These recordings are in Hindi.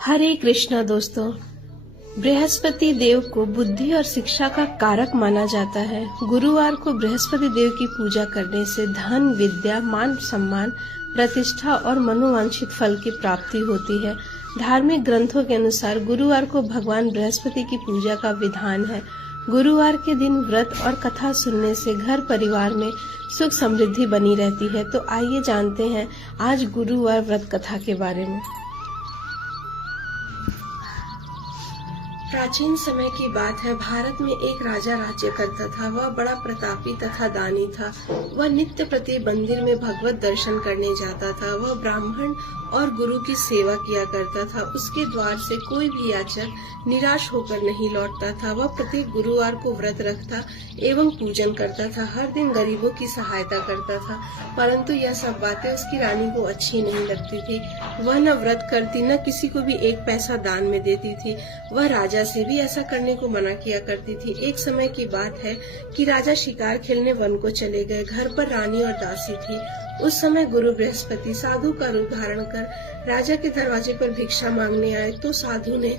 हरे कृष्णा दोस्तों। बृहस्पति देव को बुद्धि और शिक्षा का कारक माना जाता है। गुरुवार को बृहस्पति देव की पूजा करने से धन, विद्या, मान सम्मान, प्रतिष्ठा और मनोवांछित फल की प्राप्ति होती है। धार्मिक ग्रंथों के अनुसार गुरुवार को भगवान बृहस्पति की पूजा का विधान है। गुरुवार के दिन व्रत और कथा सुनने से घर परिवार में सुख समृद्धि बनी रहती है। तो आइए जानते हैं आज गुरुवार व्रत कथा के बारे में। प्राचीन समय की बात है। भारत में एक राजा राज्य करता था। वह बड़ा प्रतापी तथा दानी था। वह नित्य प्रति मंदिर में भगवत दर्शन करने जाता था। वह ब्राह्मण और गुरु की सेवा किया करता था। उसके द्वार से कोई भी याचक निराश होकर नहीं लौटता था। वह प्रत्येक गुरुवार को व्रत रखता एवं पूजन करता था। हर दिन गरीबों की सहायता करता था। परंतु यह सब बातें उसकी रानी को अच्छी नहीं लगती थी। वह न व्रत करती, न किसी को भी एक पैसा दान में देती थी। वह राजा से भी ऐसा करने को मना किया करती थी। एक समय की बात है कि राजा शिकार खेलने वन को चले गए। घर पर रानी और दासी थी। उस समय गुरु बृहस्पति साधु का रूप धारण कर राजा के दरवाजे पर भिक्षा मांगने आए। तो साधु ने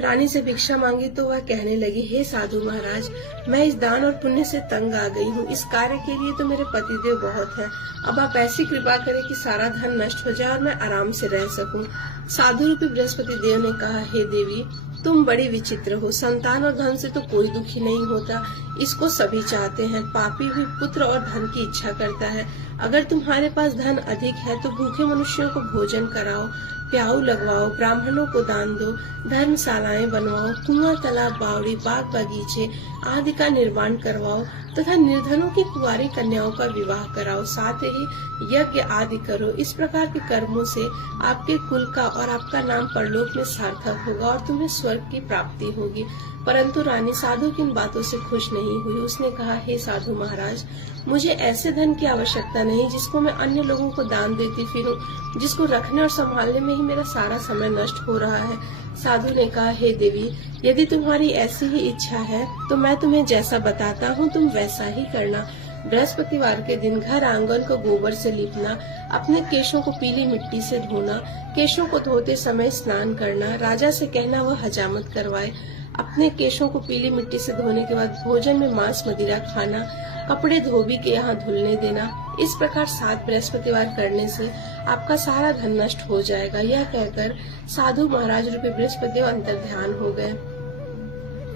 रानी से भिक्षा मांगी तो वह कहने लगी, हे साधु महाराज, मैं इस दान और पुण्य से तंग आ गई हूँ। इस कार्य के लिए तो मेरे पतिदेव बहुत हैं। अब आप ऐसी कृपा करें कि सारा धन नष्ट हो जाए और मैं आराम से रह सकूं। साधु रूपी बृहस्पति देव ने कहा, हे देवी, तुम बड़ी विचित्र हो। संतान और धन से तो कोई दुखी नहीं होता, इसको सभी चाहते हैं। पापी भी पुत्र और धन की इच्छा करता है। अगर तुम्हारे पास धन अधिक है तो भूखे मनुष्यों को भोजन कराओ, प्याऊ लगवाओ, ब्राह्मणों को दान दो, धर्मशालाएं बनवाओ, कुआं, तालाब, बावड़ी, बाग बगीचे आदि का निर्माण करवाओ तथा निर्धनों की कुंवारी कन्याओं का विवाह कराओ। साथ ही यज्ञ आदि करो। इस प्रकार के कर्मों से आपके कुल का और आपका नाम परलोक में सार्थक होगा और तुम्हें स्वर्ग की प्राप्ति होगी। परंतु रानी साधु की इन बातों से खुश नहीं हुई। उसने कहा, हे साधु महाराज, मुझे ऐसे धन की आवश्यकता नहीं जिसको मैं अन्य लोगों को दान देती फिरूं, जिसको रखने और संभालने में ही मेरा सारा समय नष्ट हो रहा है। साधु ने कहा, हे देवी, यदि तुम्हारी ऐसी ही इच्छा है तो मैं तुम्हें जैसा बताता हूँ तुम वैसा ही करना। बृहस्पतिवार के दिन घर आंगन को गोबर से लीपना, अपने केशों को पीली मिट्टी से धोना, केशों को धोते समय स्नान करना, राजा से कहना वह हजामत करवाए। अपने केशों को पीली मिट्टी से धोने के बाद भोजन में मांस मदिरा खाना, कपड़े धोबी के यहाँ धुलने देना। इस प्रकार 7 बृहस्पतिवार करने से आपका सारा धन नष्ट हो जाएगा। यह कहकर साधु महाराज रूपी बृहस्पति अंतर ध्यान हो गए।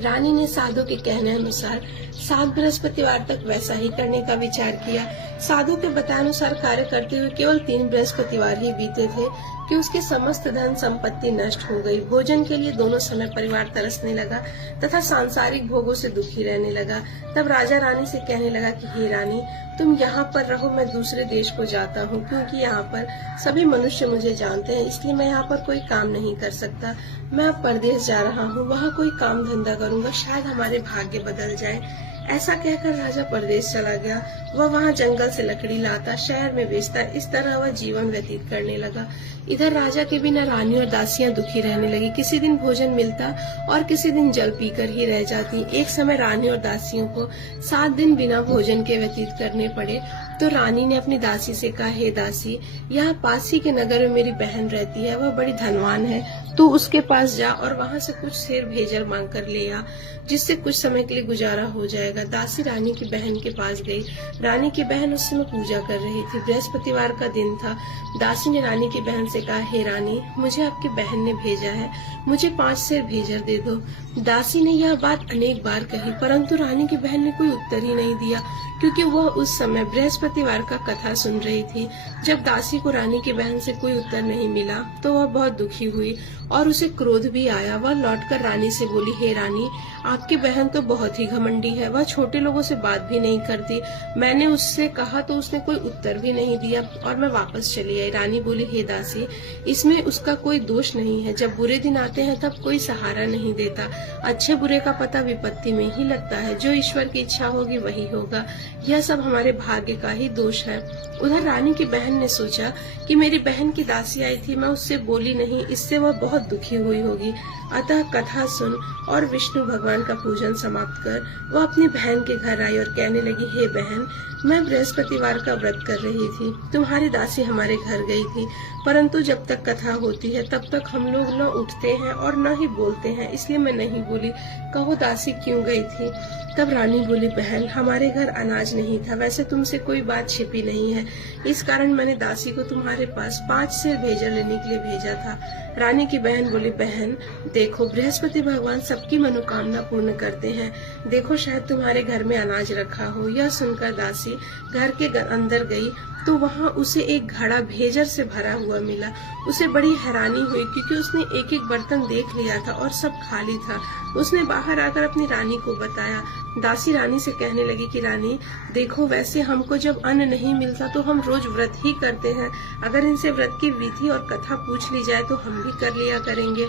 रानी ने साधु के कहने अनुसार 7 बृहस्पतिवार तक वैसा ही करने का विचार किया। साधु के बतानुसार कार्य करते हुए केवल 3 बृहस्पतिवार ही बीते थे कि उसकी समस्त धन संपत्ति नष्ट हो गई। भोजन के लिए दोनों समय परिवार तरसने लगा तथा सांसारिक भोगों से दुखी रहने लगा। तब राजा रानी से कहने लगा कि हे रानी, तुम यहाँ पर रहो, मैं दूसरे देश को जाता हूँ, क्योंकि यहाँ पर सभी मनुष्य मुझे जानते हैं, इसलिए मैं यहाँ पर कोई काम नहीं कर सकता। मैं अब परदेश जा रहा हूँ, वहाँ कोई काम धंधा करूँगा, शायद हमारे भाग्य बदल जाए। ऐसा कहकर राजा परदेश चला गया। वह वहाँ जंगल से लकड़ी लाता, शहर में बेचता। इस तरह वह जीवन व्यतीत करने लगा। इधर राजा के बिना रानी और दासियां दुखी रहने लगी। किसी दिन भोजन मिलता और किसी दिन जल पीकर ही रह जाती। एक समय रानी और दासियों को 7 दिन बिना भोजन के व्यतीत करने पड़े। तो रानी ने अपनी दासी से कहा, हे दासी, यहाँ पास ही के नगर में मेरी बहन रहती है, वह बड़ी धनवान है, तू उसके पास जा और वहाँ से कुछ सेर भेजर मांग कर ले आ, जिससे कुछ समय के लिए गुजारा हो जाएगा। दासी रानी की बहन के पास गई। रानी की बहन उस समय पूजा कर रही थी। बृहस्पतिवार का दिन था। दासी ने रानी की बहन से कहा, हे रानी, मुझे आपकी बहन ने भेजा है, मुझे 5 सेर भेजर दे दो। दासी ने यह बात अनेक बार कही, परंतु रानी की बहन ने कोई उत्तर ही नहीं दिया, क्योंकि वह उस समय बृहस्पतिवार का कथा सुन रही थी। जब दासी को रानी की बहन से कोई उत्तर नहीं मिला तो वह बहुत दुखी हुई और उसे क्रोध भी आया। वह लौटकर रानी से बोली, हे रानी, आपकी बहन तो बहुत ही घमंडी है, वह छोटे लोगों से बात भी नहीं करती। मैंने उससे कहा तो उसने कोई उत्तर भी नहीं दिया और मैं वापस चली आई। रानी बोली, हे दासी, इसमें उसका कोई दोष नहीं है। जब बुरे दिन आते हैं तब कोई सहारा नहीं देता। अच्छे बुरे का पता विपत्ति में ही लगता है। जो ईश्वर की इच्छा होगी वही होगा। यह सब हमारे भाग्य का ही दोष है। उधर रानी की बहन ने सोचा कि मेरी बहन की दासी आई थी, मैं उससे बोली नहीं, इससे वह बहुत दुखी हुई होगी। अतः कथा सुन और विष्णु भगवान का पूजन समाप्त कर वह अपनी बहन के घर आई और कहने लगी, हे बहन, मैं बृहस्पतिवार का व्रत कर रही थी, तुम्हारी दासी हमारे घर गई थी, परंतु जब तक कथा होती है तब तक हम लोग न उठते हैं और न ही बोलते हैं, इसलिए मैं नहीं बोली। कहो दासी क्यों गई थी? तब रानी बोली, बहन हमारे घर अनाज नहीं था, वैसे तुमसे कोई बात छिपी नहीं है, इस कारण मैंने दासी को तुम्हारे पास 5 सेर भेजा लेने के लिए भेजा था। रानी की बहन बोली, बहन देखो बृहस्पति भगवान सबकी मनोकामना पूर्ण करते हैं, देखो शायद तुम्हारे घर में अनाज रखा हो। यह सुनकर दासी घर के अंदर गई तो वहाँ उसे एक घड़ा भेजर से भरा हुआ मिला। उसे बड़ी हैरानी हुई क्योंकि उसने एक एक बर्तन देख लिया था और सब खाली था। उसने बाहर आकर अपनी रानी को बताया। दासी रानी से कहने लगी कि रानी देखो, वैसे हमको जब अन्न नहीं मिलता तो हम रोज व्रत ही करते हैं, अगर इनसे व्रत की विधि और कथा पूछ ली जाए तो हम भी कर लिया करेंगे।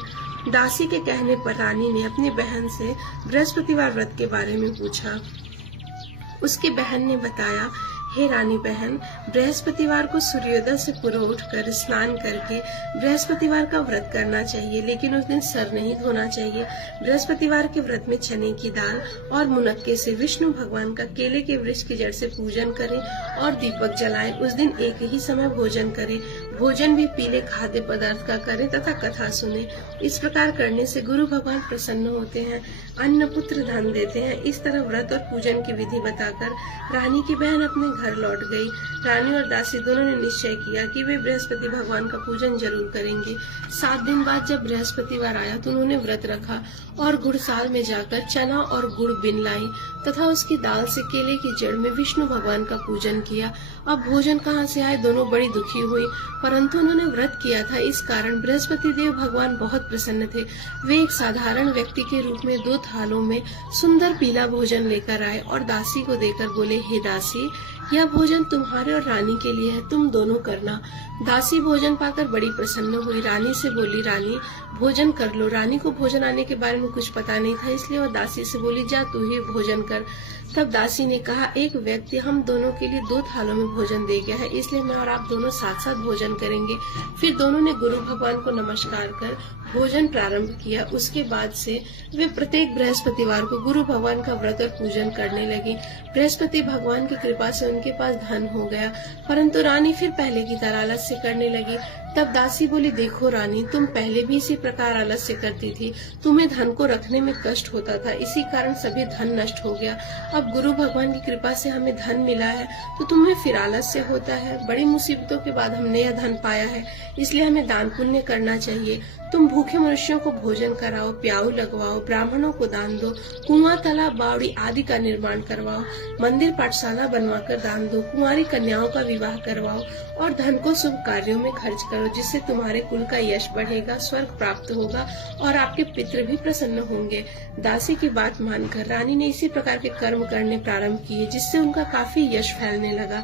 दासी के कहने पर रानी ने अपनी बहन से बृहस्पतिवार व्रत के बारे में पूछा। उसकी बहन ने बताया, हे रानी बहन, बृहस्पतिवार को सूर्योदय से पूर्व उठकर स्नान करके बृहस्पतिवार का व्रत करना चाहिए, लेकिन उस दिन सर नहीं धोना चाहिए। बृहस्पतिवार के व्रत में चने की दाल और मुनक्के से विष्णु भगवान का केले के वृक्ष की जड़ से पूजन करें और दीपक जलाएं। उस दिन एक ही समय भोजन करें, भोजन भी पीले खाद्य पदार्थ का करें तथा कथा सुने। इस प्रकार करने से गुरु भगवान प्रसन्न होते हैं, अन्न पुत्र धन देते हैं। इस तरह व्रत और पूजन की विधि बताकर रानी की बहन अपने घर लौट गई। रानी और दासी दोनों ने निश्चय किया कि वे बृहस्पति भगवान का पूजन जरूर करेंगे। 7 दिन बाद जब बृहस्पतिवार आया तो उन्होंने व्रत रखा और गुड़साल में जाकर चना और गुड़ बिन लाई तथा उसकी दाल से केले की जड़ में विष्णु भगवान का पूजन किया। अब भोजन कहाँ से आए, दोनों बड़ी दुखी हुई, परंतु उन्होंने व्रत किया था, इस कारण बृहस्पति देव भगवान बहुत प्रसन्न थे। वे एक साधारण व्यक्ति के रूप में 2 थालों में सुंदर पीला भोजन लेकर आए और दासी को देकर बोले, हे दासी, यह भोजन तुम्हारे और रानी के लिए है, तुम दोनों करना। दासी भोजन पाकर बड़ी प्रसन्न हुई, रानी से बोली, रानी भोजन कर लो। रानी को भोजन आने के बारे में कुछ पता नहीं था, इसलिए वह दासी से बोली, जा तू ही भोजन कर। तब दासी ने कहा, एक व्यक्ति हम दोनों के लिए 2 थालों में भोजन दे गया है, इसलिए मैं और आप दोनों साथ साथ भोजन करेंगे। फिर दोनों ने गुरु भगवान को नमस्कार कर भोजन प्रारंभ किया। उसके बाद से वे प्रत्येक बृहस्पतिवार को गुरु भगवान का व्रत और पूजन करने लगी। बृहस्पति भगवान की कृपा से उनके पास धन हो गया, परंतु रानी फिर पहले की तरह आलस्य करने लगी। तब दासी बोली, देखो रानी, तुम पहले भी इसी प्रकार आलस्य करती थी, तुम्हें धन को रखने में कष्ट होता था, इसी कारण सभी धन नष्ट हो गया। अब गुरु भगवान की कृपा से हमें धन मिला है तो तुम्हें फिर आलस्य होता है। बड़ी मुसीबतों के बाद हमने यह धन पाया है, इसलिए हमें दान पुण्य करना चाहिए। तुम भूखे मनुष्यों को भोजन कराओ, प्याऊ लगवाओ, ब्राह्मणों को दान दो, कुआं, तालाब, बावड़ी आदि का निर्माण करवाओ, मंदिर पाठशाला बनवाकर दान दो, कुंवारी कन्याओं का विवाह करवाओ और धन को शुभ कार्यों में खर्च करो, जिससे तुम्हारे कुल का यश बढ़ेगा, स्वर्ग प्राप्त होगा और आपके पितृ भी प्रसन्न होंगे। दासी की बात मानकर रानी ने इसी प्रकार के कर्म करने प्रारंभ किए, जिससे उनका काफी यश फैलने लगा।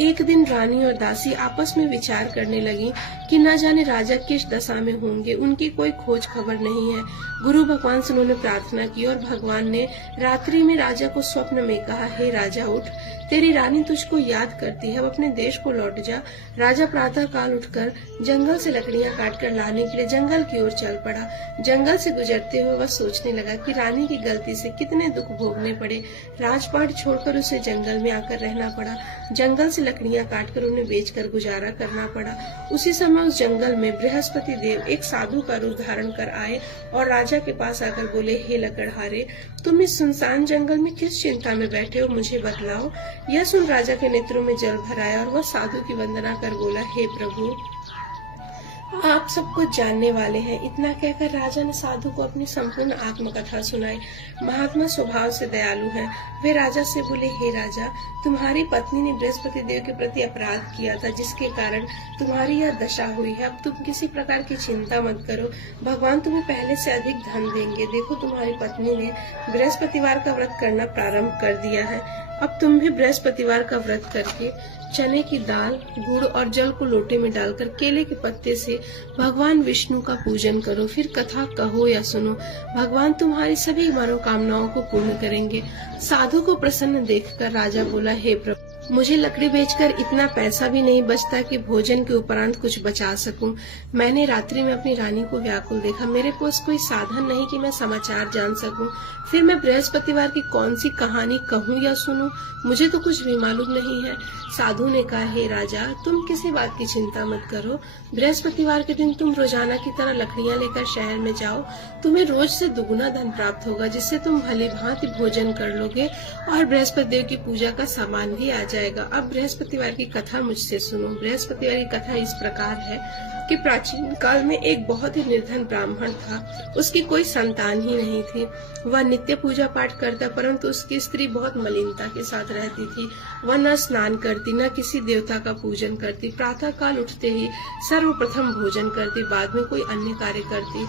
एक दिन रानी और दासी आपस में विचार करने लगी कि न जाने राजा किस दशा में होंगे, उनकी कोई खोज खबर नहीं है। गुरु भगवान से उन्होंने प्रार्थना की और भगवान ने रात्रि में राजा को स्वप्न में कहा, हे राजा उठ, तेरी रानी तुझको याद करती है, अब अपने देश को लौट जा। राजा प्रातः काल उठकर जंगल से लकड़ियां काटकर लाने के लिए जंगल की ओर चल पड़ा। जंगल से गुजरते हुए वह सोचने लगा कि रानी की गलती से कितने दुख भोगने पड़े। राजपाट छोड़कर उसे जंगल में आकर रहना पड़ा। जंगल से लकड़ियां काटकर उन्हें बेचकर गुजारा करना पड़ा। उसी समय उस जंगल में बृहस्पति देव एक साधु का रूप धारण कर आए और राजा के पास आकर बोले, हे लकड़हारे, तुम इस सुनसान जंगल में किस चिंता में बैठे हो, मुझे बतलाओ। यह सुन राजा के नेत्रों में जल भर आया और वह साधु की वंदना कर बोला, हे प्रभु, आप सब कुछ जानने वाले हैं। इतना कहकर राजा ने साधु को अपनी संपूर्ण आत्मकथा सुनाई। महात्मा स्वभाव से दयालु हैं। वे राजा से बोले, हे राजा, तुम्हारी पत्नी ने बृहस्पति देव के प्रति अपराध किया था, जिसके कारण तुम्हारी यह दशा हुई है। अब तुम किसी प्रकार की चिंता मत करो, भगवान तुम्हें पहले से अधिक धन देंगे। देखो, तुम्हारी पत्नी ने बृहस्पतिवार का व्रत करना प्रारंभ कर दिया है। अब तुम भी बृहस्पतिवार का व्रत करके चने की दाल, गुड़ और जल को लोटे में डालकर केले के पत्ते से भगवान विष्णु का पूजन करो। फिर कथा कहो या सुनो, भगवान तुम्हारी सभी मनोकामनाओं को पूर्ण करेंगे। साधु को प्रसन्न देखकर राजा बोला, हे प्रभु, मुझे लकड़ी बेचकर इतना पैसा भी नहीं बचता कि भोजन के उपरांत कुछ बचा सकूं। मैंने रात्रि में अपनी रानी को व्याकुल देखा। मेरे पास कोई साधन नहीं कि मैं समाचार जान सकूं। फिर मैं बृहस्पतिवार की कौन सी कहानी कहूं या सुनूं? मुझे तो कुछ भी मालूम नहीं है। साधु ने कहा, हे राजा, तुम किसी बात की चिंता मत करो। बृहस्पतिवार के दिन तुम रोजाना की तरह लकड़ियां लेकर शहर में जाओ। तुम्हें रोज से दुगुना धन प्राप्त होगा, जिससे तुम भली भांति भोजन कर लोगे और बृहस्पति देव की पूजा का सामान भी आ जाएगा। अब बृहस्पतिवार की कथा मुझसे सुनो। बृहस्पतिवार की कथा इस प्रकार है कि प्राचीन काल में एक बहुत ही निर्धन ब्राह्मण था। उसकी कोई संतान ही नहीं थी। वह नित्य पूजा पाठ करता, परंतु उसकी स्त्री बहुत मलिनता के साथ रहती थी। वह न स्नान करती, न किसी देवता का पूजन करती। प्रातः काल उठते ही सर्वप्रथम भोजन करती, बाद में कोई अन्य कार्य करती।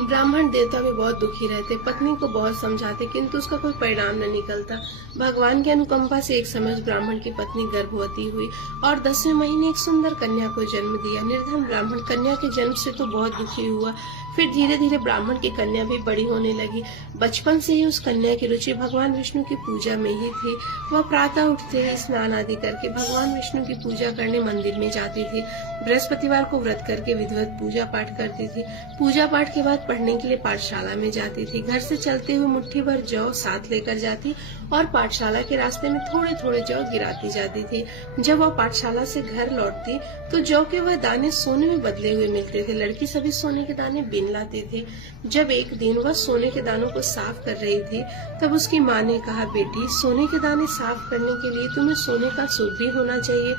ब्राह्मण देवता में बहुत दुखी रहते, पत्नी को बहुत समझाते, किंतु उसका कोई परिणाम न निकलता। भगवान की अनुकंपा से एक समय ब्राह्मण की पत्नी गर्भवती हुई और 10वें महीने एक सुंदर कन्या को जन्म दिया। निर्धन ब्राह्मण कन्या के जन्म से तो बहुत दुखी हुआ। फिर धीरे धीरे ब्राह्मण की कन्या भी बड़ी होने लगी। बचपन से ही उस कन्या की रुचि भगवान विष्णु की पूजा में ही थी। वह प्रातः उठते ही स्नान आदि करके भगवान विष्णु की पूजा करने मंदिर में जाती थी। बृहस्पतिवार को व्रत करके विधिवत पूजा पाठ करती थी। पूजा पाठ के बाद पढ़ने के लिए पाठशाला में जाती थी। घर से चलते हुए मुट्ठी भर जौ साथ लेकर जाती और पाठशाला के रास्ते में थोड़े थोड़े जौ गिराती जाती थी। जब वह पाठशाला से घर लौटती तो जौ के वह दाने सोने में बदले हुए मिलते थे। लड़की सभी सोने के दाने बीन लाती थी। जब एक दिन वह सोने के दानों को साफ कर रही थी, तब उसकी माँ ने कहा, बेटी, सोने के दाने साफ करने के लिए तुम्हें सोने का सूप भी होना चाहिए।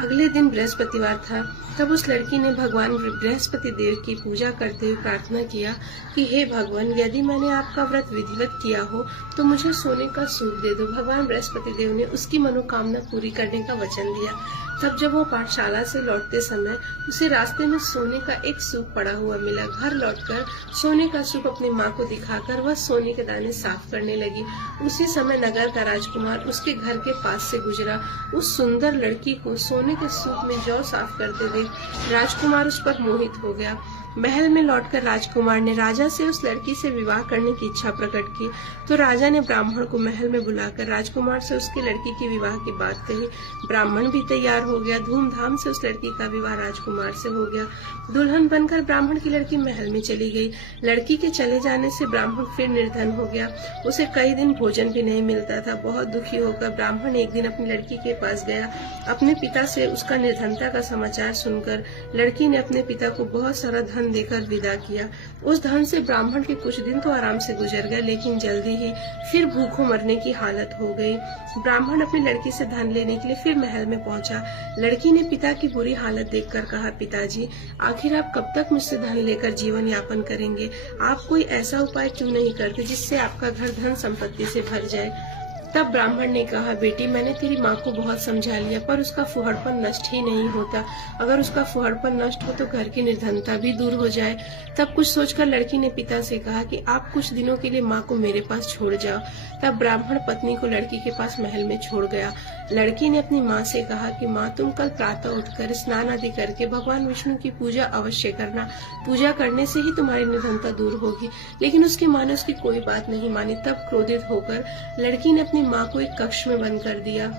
अगले दिन बृहस्पतिवार था। तब उस लड़की ने भगवान बृहस्पति देव की पूजा करते हुए प्रार्थना किया कि हे भगवान, यदि मैंने आपका व्रत विधिवत किया हो तो मुझे सोने का सूप दे दो। भगवान बृहस्पति देव ने उसकी मनोकामना पूरी करने का वचन दिया। तब जब वो पाठशाला से लौटते समय उसे रास्ते में सोने का एक सूप पड़ा हुआ मिला। घर लौटकर सोने का सूप अपनी माँ को दिखाकर वह सोने के दाने साफ करने लगी। उसी समय नगर का राजकुमार उसके घर के पास से गुजरा। उस सुंदर लड़की को सोने के सूप में जौ साफ करते देख राजकुमार उस पर मोहित हो गया। महल में लौटकर राजकुमार ने राजा से उस लड़की से विवाह करने की इच्छा प्रकट की। तो राजा ने ब्राह्मण को महल में बुलाकर राजकुमार से उसकी लड़की के विवाह की बात कही। ब्राह्मण भी तैयार हो गया। धूमधाम से उस लड़की का विवाह राजकुमार से हो गया। दुल्हन बनकर ब्राह्मण की लड़की महल में चली गई। लड़की के चले जाने से ब्राह्मण फिर निर्धन हो गया। उसे कई दिन भोजन भी नहीं मिलता था। बहुत दुखी होकर ब्राह्मण एक दिन अपनी लड़की के पास गया। अपने पिता से उसका निर्धनता का समाचार सुनकर लड़की ने अपने पिता को बहुत सारा धन देकर विदा किया। उस धन से ब्राह्मण के कुछ दिन तो आराम से गुजर गए, लेकिन जल्दी ही फिर भूखों मरने की हालत हो गई। ब्राह्मण अपनी लड़की से धन लेने के लिए फिर महल में पहुंचा। लड़की ने पिता की बुरी हालत देखकर कहा, पिताजी, आखिर आप कब तक मुझसे धन लेकर जीवन यापन करेंगे? आप कोई ऐसा उपाय क्यों नहीं करते जिससे आपका घर धन संपत्ति से भर जाए? तब ब्राह्मण ने कहा, बेटी, मैंने तेरी माँ को बहुत समझा लिया, पर उसका फुहड़पन नष्ट ही नहीं होता। अगर उसका फुहड़पन नष्ट हो तो घर की निर्धनता भी दूर हो जाए। तब कुछ सोचकर लड़की ने पिता से कहा कि आप कुछ दिनों के लिए माँ को मेरे पास छोड़ जाओ। तब ब्राह्मण पत्नी को लड़की के पास महल में छोड़ गया। लड़की ने अपनी माँ से कहा कि माँ, तुम कल प्रातः उठकर स्नान आदि करके भगवान विष्णु की पूजा अवश्य करना। पूजा करने से ही तुम्हारी निर्धनता दूर होगी। लेकिन उसकी माँ ने उसकी कोई बात नहीं मानी। तब क्रोधित होकर लड़की ने अपनी माँ को एक कक्ष में बंद कर दिया।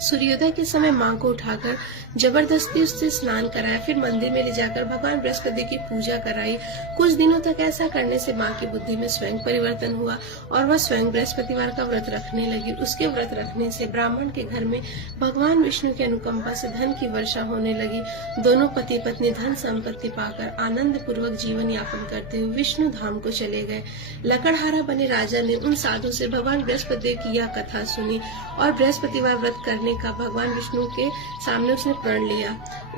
सूर्योदय के समय माँ को उठाकर जबरदस्ती उससे स्नान कराया। फिर मंदिर में ले जाकर भगवान बृहस्पति की पूजा कराई। कुछ दिनों तक ऐसा करने से माँ की बुद्धि में स्वयं परिवर्तन हुआ और वह स्वयं बृहस्पतिवार का व्रत रखने लगी। उसके व्रत रखने से ब्राह्मण के घर में भगवान विष्णु की अनुकंपा से धन की वर्षा होने लगी। दोनों पति पत्नी धन संपत्ति पाकर आनंद पूर्वक जीवन यापन करते हुए विष्णु धाम को चले गए। लकड़हारा बने राजा ने उन साधु से भगवान बृहस्पति की यह कथा सुनी और बृहस्पतिवार व्रत करने का भगवान विष्णु के सामने उसने प्रण लिया।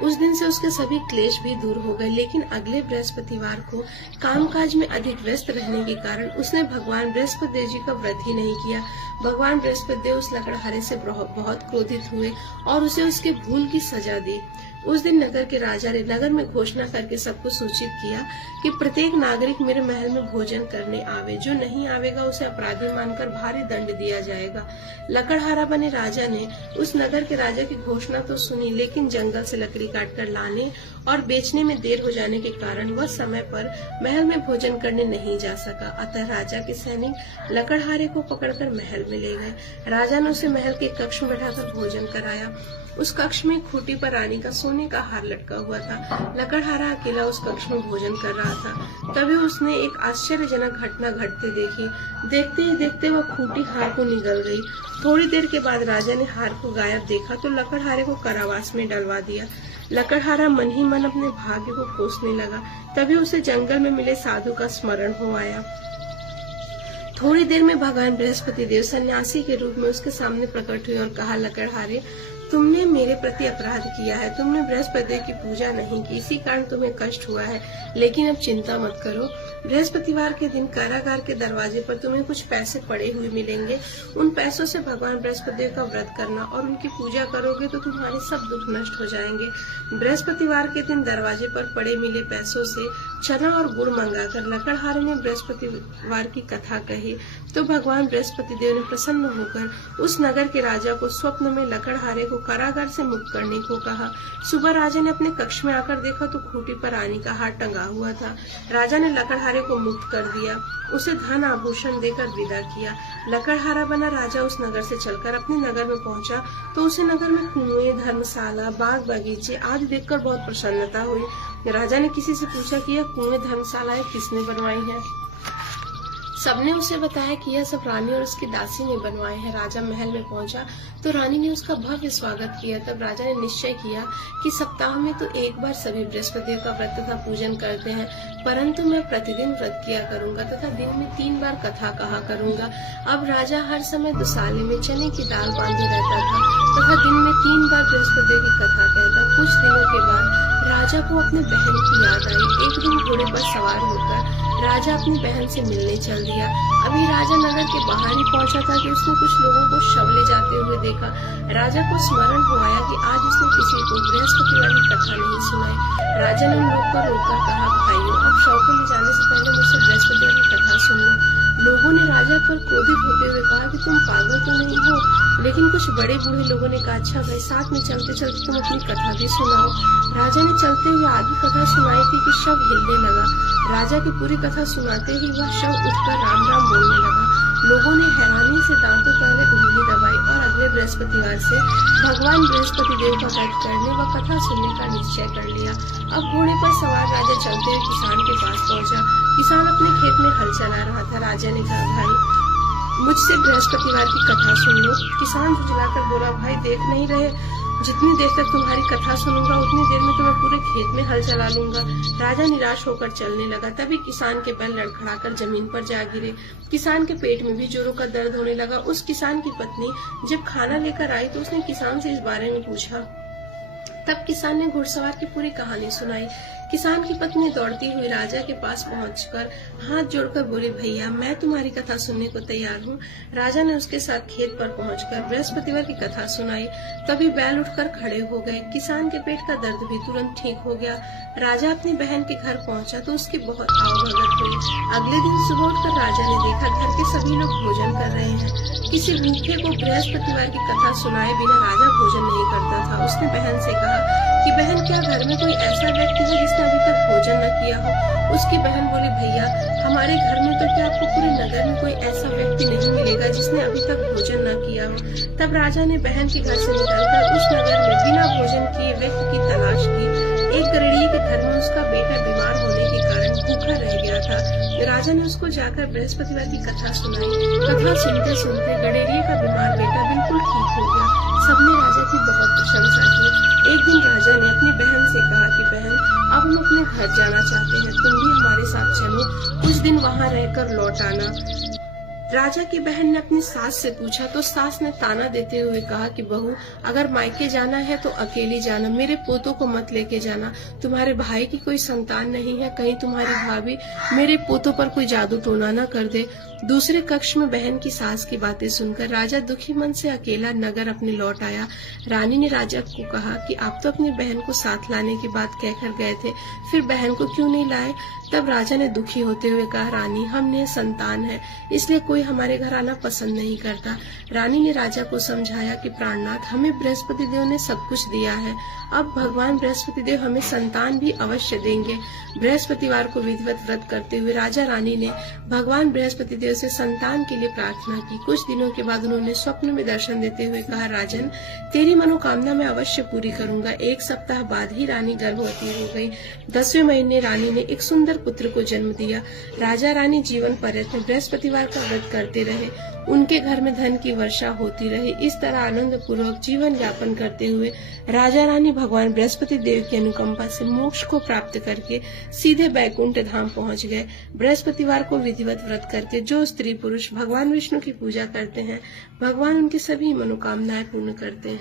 उस दिन से उसके सभी क्लेश भी दूर हो गए। लेकिन अगले बृहस्पतिवार को कामकाज में अधिक व्यस्त रहने के कारण उसने भगवान बृहस्पति देव जी का व्रत ही नहीं किया। भगवान बृहस्पति देव उस लकड़हारे से बहुत क्रोधित हुए और उसे उसके भूल की सजा दी। उस दिन नगर के राजा ने नगर में घोषणा करके सबको सूचित किया कि प्रत्येक नागरिक मेरे महल में भोजन करने आवे। जो नहीं आवेगा उसे अपराधी मानकर भारी दंड दिया जाएगा। लकड़हारा बने राजा ने उस नगर के राजा की घोषणा तो सुनी, लेकिन जंगल से लकड़ी काटकर लाने और बेचने में देर हो जाने के कारण वह समय पर महल में भोजन करने नहीं जा सका। अतः राजा के सैनिक लकड़हारे को पकड़कर महल में ले गए। राजा ने उसे महल के कक्ष में बैठाकर भोजन कराया। उस कक्ष में खूंटी पर रानी का सोने का हार लटका हुआ था। लकड़हारा अकेला उस कक्ष में भोजन कर रहा था। तभी उसने एक आश्चर्यजनक घटना घटते देखी। देखते ही देखते वह खूंटी हार को निगल गई। थोड़ी देर के बाद राजा ने हार को गायब देखा तो लकड़हारे को कारावास में डलवा दिया। लकड़हारा मन ही मन अपने भाग्य को कोसने लगा। तभी उसे जंगल में मिले साधु का स्मरण हो आया। थोड़ी देर में भगवान बृहस्पति देव सन्यासी के रूप में उसके सामने प्रकट हुए और कहा, लकड़हारे, तुमने मेरे प्रति अपराध किया है। तुमने बृहस्पति की पूजा नहीं की, इसी कारण तुम्हें कष्ट हुआ है। लेकिन अब चिंता मत करो। बृहस्पतिवार के दिन कारागार के दरवाजे पर तुम्हें कुछ पैसे पड़े हुए मिलेंगे। उन पैसों से भगवान बृहस्पति का व्रत करना और उनकी पूजा करोगे तो तुम्हारे सब दुख नष्ट हो जाएंगे। बृहस्पतिवार के दिन दरवाजे पर पड़े मिले पैसों से चना और गुड़ मंगाकर लकड़हारे ने बृहस्पतिवार की कथा कही तो भगवान बृहस्पति देव ने प्रसन्न होकर उस नगर के राजा को स्वप्न में लकड़हारे को कारागार से मुक्त करने को कहा। सुबह राजा ने अपने कक्ष में आकर देखा तो खूंटी पर रानी का हार टंगा हुआ था। राजा ने लकड़हारे को मुक्त कर दिया, उसे धन आभूषण देकर विदा किया। लकड़हारा बना राजा उस नगर से चलकर अपने नगर में पहुंचा तो उसे नगर में कुएं, धर्मशाला, बाग बगीचे आदि देखकर बहुत प्रसन्नता हुई। राजा ने किसी से पूछा कि यह कुएं, धर्मशालाएं किसने बनवाई हैं? सबने उसे बताया कि यह सब रानी और उसकी दासी ने बनवाए हैं। राजा महल में पहुंचा तो रानी ने उसका भव्य स्वागत किया। तब राजा ने निश्चय किया कि सप्ताह में तो एक बार सभी बृहस्पति का व्रत तथा पूजन करते हैं, परंतु मैं प्रतिदिन व्रत किया करूंगा तथा दिन में 3 बार कथा कहा करूंगा। अब राजा हर समय दुसाले में चने की दाल बांधे रहता था तथा दिन में 3 बार बृहस्पति की कथा कहता। कुछ दिनों के बाद राजा को अपने बहन की याद आई। एक दिन घोड़े पर सवार होकर राजा अपनी बहन से मिलने चल दिया। अभी राजा नगर के बाहर ही पहुंचा था कि उसने कुछ लोगों को शव ले जाते हुए देखा। राजा को स्मरण हो आया कि आज उसने किसी को बृहस्पतिवार की कथा नहीं सुनाई। राजा ने उन लोग को रोककर कहा, भाइयों, अब शव को ले जाने से पहले मुझसे बृहस्पतिवार की कथा सुन लो। लोगों ने राजा पर क्रोधित होते हुए कहा कि तुम पागल तो नहीं हो? लेकिन कुछ बड़े बूढ़े लोगों ने कहा, अच्छा भाई, साथ में चलते चलते तुम अपनी कथा भी सुनाओ। राजा ने चलते हुए आधी कथा सुनाई थी कि शव हिलने लगा। राजा की पूरी कथा सुनाते ही वह शव उठकर राम राम बोलने लगा। लोगों ने हैरानी से दांतों तले उंगली दबाई और अगले बृहस्पतिवार से भगवान बृहस्पति देव का व्रत करने व कथा सुनने का निश्चय कर लिया। अब घोड़े पर सवार राजा चलते हुए किसान के पास पहुंचा। किसान अपने खेत में हल चला रहा था। राजा ने कहा, भाई, मुझसे बृहस्पतिवार की कथा सुन लो। किसान झुझलाकर बोला, भाई, देख नहीं रहे, जितनी देर तक तुम्हारी कथा सुनूंगा उतनी देर में तुम्हें पूरे खेत में हल चला लूंगा। राजा निराश होकर चलने लगा। तभी किसान के पैर लड़खड़ाकर जमीन पर जा गिरे। किसान के पेट में भी जोरों का दर्द होने लगा। उस किसान की पत्नी जब खाना लेकर आई तो उसने किसान से इस बारे में पूछा। तब किसान ने घुड़सवार की पूरी कहानी सुनाई। किसान की पत्नी दौड़ती हुई राजा के पास पहुंचकर हाथ जोड़कर बोली, भैया, मैं तुम्हारी कथा सुनने को तैयार हूँ। राजा ने उसके साथ खेत पर पहुंचकर बृहस्पतिवार की कथा सुनाई। तभी बैल उठकर खड़े हो गए। किसान के पेट का दर्द भी तुरंत ठीक हो गया। राजा अपनी बहन के घर पहुंचा तो उसकी बहुत आवभगत हुई। अगले दिन सुबह उठकर राजा ने देखा घर के सभी लोग भोजन कर रहे हैं। किसी भूखे को बृहस्पतिवार की कथा सुनाए बिना राजा भोजन नहीं करता था। उसने बहन से कहा कि बहन, क्या घर में कोई ऐसा व्यक्ति है जिसने अभी तक भोजन न किया हो? उसकी बहन बोली, भैया, हमारे घर में तो क्या आपको पूरे नगर में कोई ऐसा व्यक्ति नहीं मिलेगा जिसने अभी तक भोजन न किया हो। तब राजा ने बहन के घर से निकलकर उस नगर में बिना भोजन किए व्यक्ति की तलाश की। एक गृहणी के घर में उसका बेटा बीमार होने के कारण भूखा रह गया था। राजा ने उसको जाकर बृहस्पतिवार की कथा सुनाई। कथा सुनते सुनते गडेरिये का बीमार बेटा बिल्कुल ठीक हो गया। सबने राजा की बहुत प्रशंसा की। एक दिन राजा ने अपनी बहन से कहा कि बहन, अब हम अपने घर जाना चाहते हैं, तुम भी हमारे साथ चलो, कुछ दिन वहाँ रहकर लौट आना। राजा की बहन ने अपनी सास से पूछा तो सास ने ताना देते हुए कहा कि बहू, अगर मायके जाना है तो अकेली जाना, मेरे पोतों को मत लेके जाना। तुम्हारे भाई की कोई संतान नहीं है, कहीं तुम्हारी भाभी मेरे पोतों पर कोई जादू टोना न कर दे। दूसरे कक्ष में बहन की सास की बातें सुनकर राजा दुखी मन से अकेला नगर अपने लौट आया। रानी ने राजा को कहा कि आप तो अपनी बहन को साथ लाने की बात कहकर गए थे, फिर बहन को क्यों नहीं लाए? तब राजा ने दुखी होते हुए कहा, रानी, हम ने संतान है, इसलिए कोई कोई हमारे घर आना पसंद नहीं करता। रानी ने राजा को समझाया कि प्राणनाथ, हमें बृहस्पति देव ने सब कुछ दिया है, अब भगवान बृहस्पति देव हमें संतान भी अवश्य देंगे। बृहस्पतिवार को विधिवत व्रत करते हुए राजा रानी ने भगवान बृहस्पति देव से संतान के लिए प्रार्थना की। कुछ दिनों के बाद उन्होंने स्वप्न में दर्शन देते हुए कहा, राजन, तेरी मनोकामना मैं अवश्य पूरी करूंगा। 1 सप्ताह बाद ही रानी गर्भवती हो गई। 10वें महीने रानी ने एक सुंदर पुत्र को जन्म दिया। राजा रानी जीवन पर्यंत बृहस्पतिवार का व्रत करते रहे। उनके घर में धन की वर्षा होती रही। इस तरह आनंद पूर्वक जीवन यापन करते हुए राजा रानी भगवान बृहस्पति देव की अनुकंपा से मोक्ष को प्राप्त करके सीधे बैकुंठ धाम पहुंच गए। बृहस्पतिवार को विधिवत व्रत करके जो स्त्री पुरुष भगवान विष्णु की पूजा करते हैं, भगवान उनकी सभी मनोकामनाएं पूर्ण करते हैं।